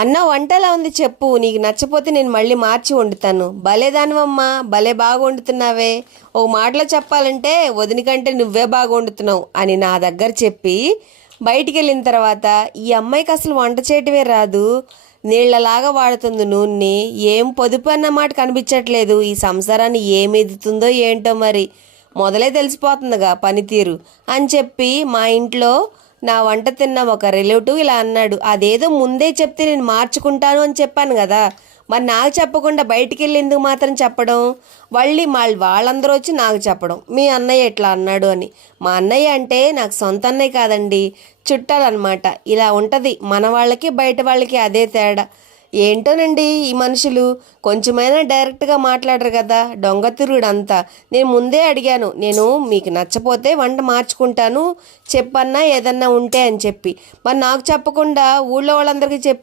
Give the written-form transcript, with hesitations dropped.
అన్న వంట ఎలా ఉంది చెప్పు, నీకు నచ్చపోతే నేను మళ్ళీ మార్చి వండుతాను. భలే దానివమ్మా, భలే బాగా వండుతున్నావే, ఓ మాటలో చెప్పాలంటే వదిన కంటే నువ్వే బాగా వండుతున్నావు అని నా దగ్గర చెప్పి బయటికి వెళ్ళిన తర్వాత ఈ అమ్మాయికి అసలు వంట చేయటమే రాదు, నీళ్లలాగా వాడుతుంది నూనెని, ఏం పొదుపు అన్నమాట కనిపించట్లేదు, ఈ సంసారాన్ని ఏం ఎదుగుతుందో ఏంటో మరి, మొదలే తెలిసిపోతుందిగా పనితీరు అని చెప్పి మా ఇంట్లో నా వంట తిన్న ఒక రిలేటివ్ ఇలా అన్నాడు. అదేదో ముందే చెప్తే నేను మార్చుకుంటాను అని చెప్పాను కదా, మరి నాకు చెప్పకుండా బయటికి వెళ్ళి ఎందుకు మాత్రం చెప్పడం, మళ్ళీ వాళ్ళందరూ వచ్చి నాకు చెప్పడం మీ అన్నయ్య ఎట్లా అన్నాడు అని. మా అన్నయ్య అంటే నాకు సొంత అన్నయ్య కాదండి, చుట్టాలన్నమాట. ఇలా ఉంటుంది మన వాళ్ళకి బయట వాళ్ళకి అదే తేడా. ఏంటోనండి ఈ మనుషులు కొంచెమైనా డైరెక్ట్గా మాట్లాడరు కదా, దొంగ తిరుగుడంతా. నేను ముందే అడిగాను, నేను మీకు నచ్చపోతే వంట మార్చుకుంటాను చెప్పన్నా ఏదన్నా ఉంటే అని చెప్పి, మరి నాకు చెప్పకుండా ఊళ్ళో వాళ్ళందరికీ చెప్పి